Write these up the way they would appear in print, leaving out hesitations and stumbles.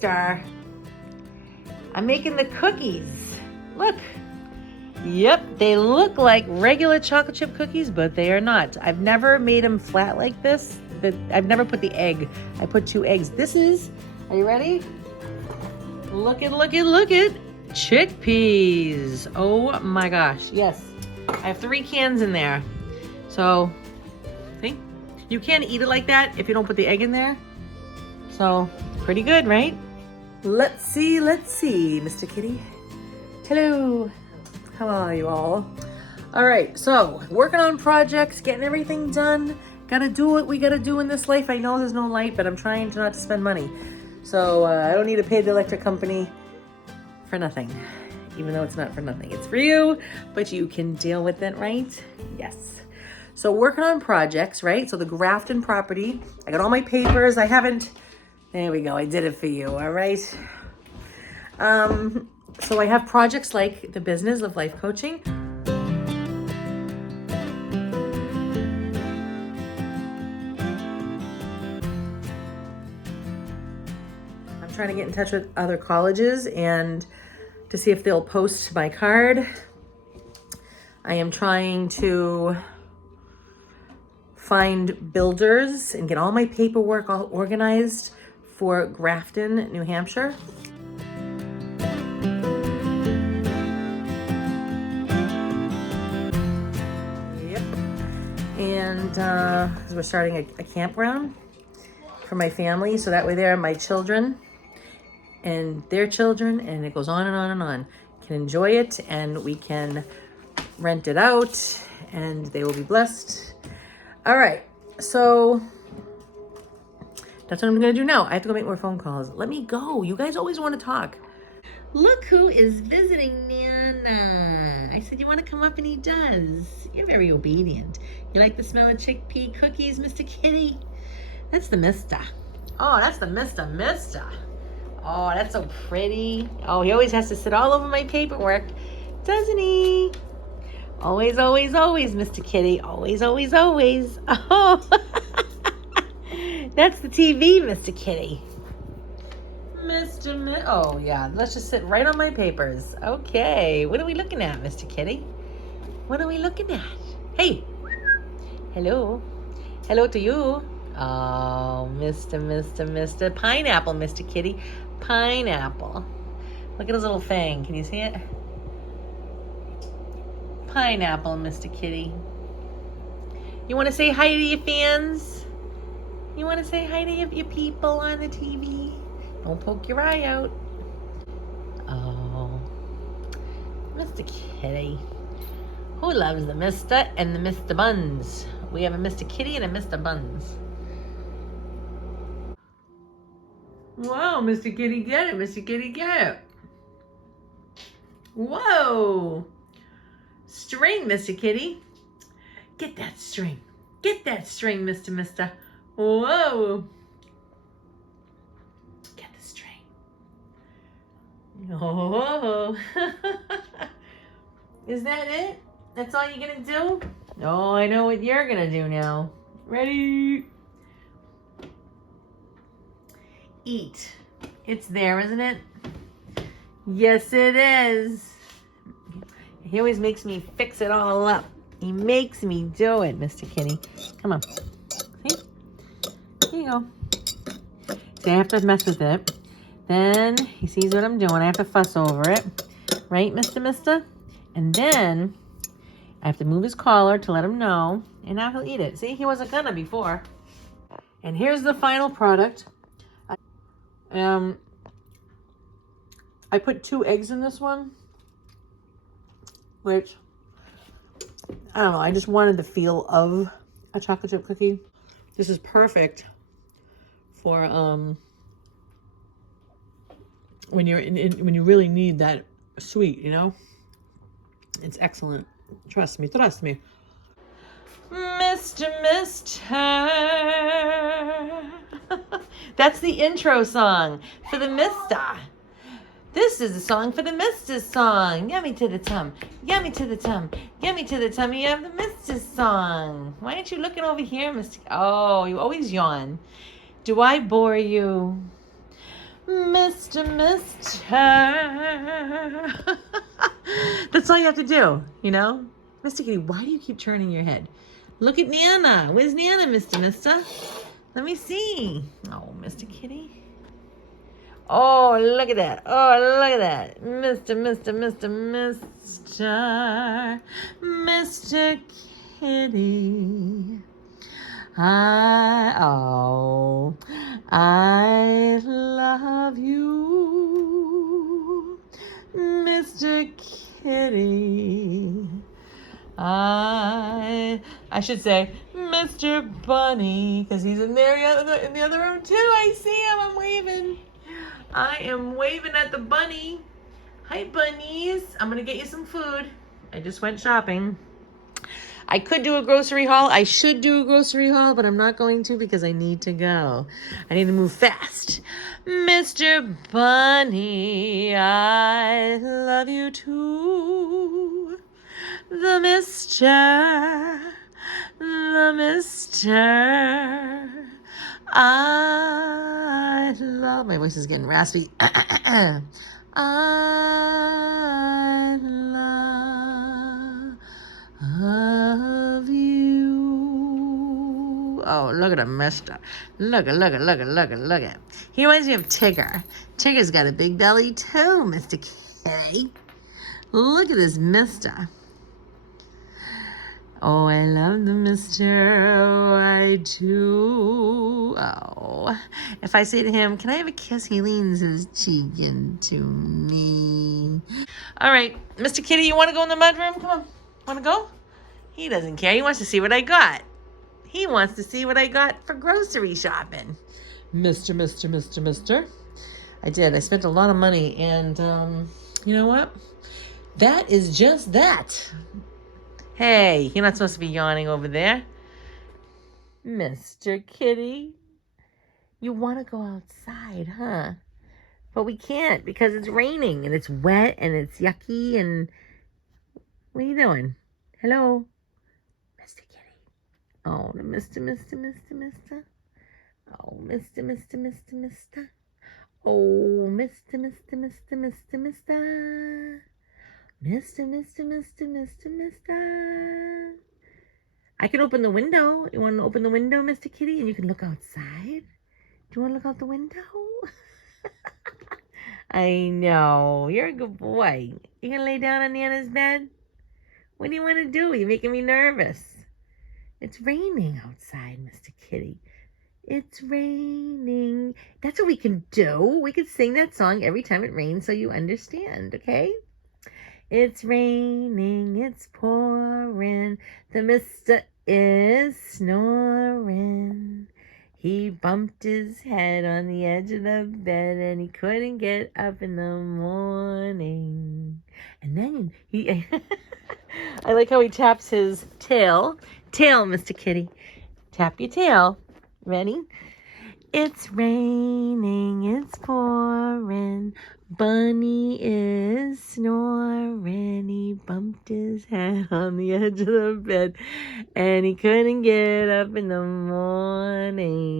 Mister. I'm making the cookies. Look. Yep, they look like regular chocolate chip cookies, but they are not. I've never made them flat like this. I've never put the egg. I put 2 eggs. This is, are you ready? Look at chickpeas. Oh my gosh, yes. I have 3 cans in there. So, see? You can't eat it like that if you don't put the egg in there. So, pretty good, right? Let's see, Mr. Kitty. Hello. How are you all? All right, so working on projects, getting everything done. Gotta do what we gotta do in this life. I know there's no light, but I'm trying to not to spend money. So I don't need to pay the electric company for nothing, even though it's not for nothing. It's for you, but you can deal with it, right? Yes. So working on projects, right? So the Grafton property, I got all my papers. There we go. I did it for you, all right? So I have projects like the business of life coaching. I'm trying to get in touch with other colleges and to see if they'll post my card. I am trying to find builders and get all my paperwork all organized for Grafton, New Hampshire. And we're starting a campground for my family, so that way there my children and their children, and it goes on and on and on, can enjoy it, and we can rent it out, and they will be blessed. All right, so that's what I'm gonna do now. I have to go make more phone calls. Let me go. You guys always want to talk. Look who is visiting Nana. I said, you want to come up, and he does. You're very obedient. You like the smell of chickpea cookies, Mr. Kitty? That's the mister. Oh, that's the mister. Oh, that's so pretty. Oh, he always has to sit all over my paperwork, doesn't he? Always, Mr. Kitty. Always. Oh, that's the TV, Mr. Kitty. Oh, yeah. Let's just sit right on my papers. Okay. What are we looking at, Mr. Kitty? What are we looking at? Hey. Hello. Hello to you. Oh, Mr. Pineapple, Mr. Kitty. Pineapple. Look at his little fang. Can you see it? Pineapple, Mr. Kitty. You want to say hi to your fans? You want to say hi to your people on the TV? Don't poke your eye out. Oh, Mr. Kitty. Who loves the Mr. and the Mr. Buns? We have a Mr. Kitty and a Mr. Buns. Whoa, Mr. Kitty, get it. Mr. Kitty, get it. Whoa. String, Mr. Kitty. Get that string. Get that string, Mr. Whoa. Get the string. Oh. Is that it? That's all you're gonna do? Oh, I know what you're gonna do now. Ready? Eat. It's there, isn't it? Yes, it is. He always makes me fix it all up. He makes me do it, Mr. Kitty. Come on. See? Here you go. See, I have to mess with it. Then he sees what I'm doing. I have to fuss over it. Right, Mister? And then I have to move his collar to let him know. And now he'll eat it. See, he wasn't gonna before. And here's the final product. I put 2 eggs in this one, which, I don't know, I just wanted the feel of a chocolate chip cookie. This is perfect for when you're when you really need that sweet, you know? It's excellent. Trust me. Mister. That's the intro song for the Mister. This is the song for the Mister's song. Yummy to the tum. Yummy to the tum. Yummy to the tummy of the Mister's song. Why aren't you looking over here, Mr. Oh, you always yawn. Do I bore you? Mr. Mister. That's all you have to do, you know? Mr. Kitty, why do you keep turning your head? Look at Nana. Where's Nana, Mister? Let me see. Oh, Mr. Kitty. Oh, look at that. Oh, look at that. Mr. Kitty. I love you, Mr. Kitty. I should say Mr. Bunny, because he's in there in the other room too. I see him. I'm waving. I am waving at the bunny. Hi, bunnies. I'm going to get you some food. I just went shopping. I could do a grocery haul. I should do a grocery haul, but I'm not going to because I need to go. I need to move fast. Mr. Bunny, I love you too. The mister. I love, my voice is getting raspy. I love you. Oh, look at him, mister. Look at. He reminds me of Tigger. Tigger's got a big belly too, Mr. Kitty. Look at this mister. Oh, I love the mister. Oh, I do. Oh, if I say to him, can I have a kiss? He leans his cheek into me. All right, Mr. Kitty, you want to go in the mudroom? Come on. Want to go? He doesn't care. He wants to see what I got. He wants to see what I got for grocery shopping. Mister. I did. I spent a lot of money, and you know what? That is just that. Hey, you're not supposed to be yawning over there. Mr. Kitty, you want to go outside, huh? But we can't because it's raining and it's wet and it's yucky and... What are you doing? Hello? Mr. Kitty. Oh, the Mister. Oh, Mister. Oh, Mister. Mister. I can open the window. You want to open the window, Mr. Kitty, and you can look outside? Do you want to look out the window? I know. You're a good boy. You gonna lay down on Nana's bed? What do you want to do? You're making me nervous. It's raining outside, Mr. Kitty. It's raining. That's what we can do. We could sing that song every time it rains so you understand, okay? It's raining, it's pouring, the mister is snoring. He bumped his head on the edge of the bed and he couldn't get up in the morning. And then he... I like how he taps his tail. Tail, Mr. Kitty. Tap your tail. Ready? It's raining, it's pouring, Bunny is snoring. He bumped his head on the edge of the bed and he couldn't get up in the morning.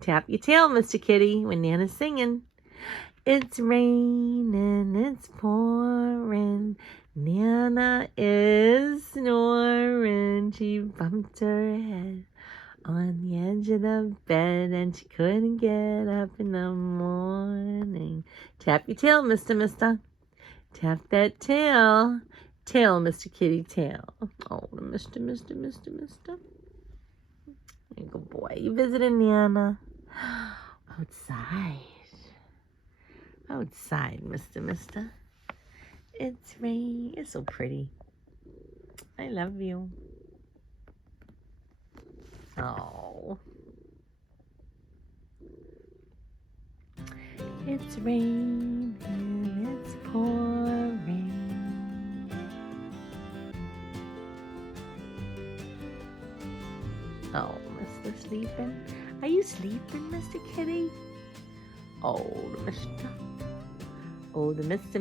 Tap your tail, Mr. Kitty, when Nana's singing. It's raining, it's pouring, Nana is snoring. She bumped her head on the edge of the bed and she couldn't get up in the morning. Tap your tail, Mister. Tap that tail. Tail, Mr. Kitty, tail. Oh, Mister. You're a good boy. You visiting Nana? Outside, Mister. It's rain. You're so pretty. I love you. Oh. It's raining, it's pouring. Oh, Mr. Sleeping? Are you sleeping, Mr. Kitty? Oh, the Mister. Oh, the Mister.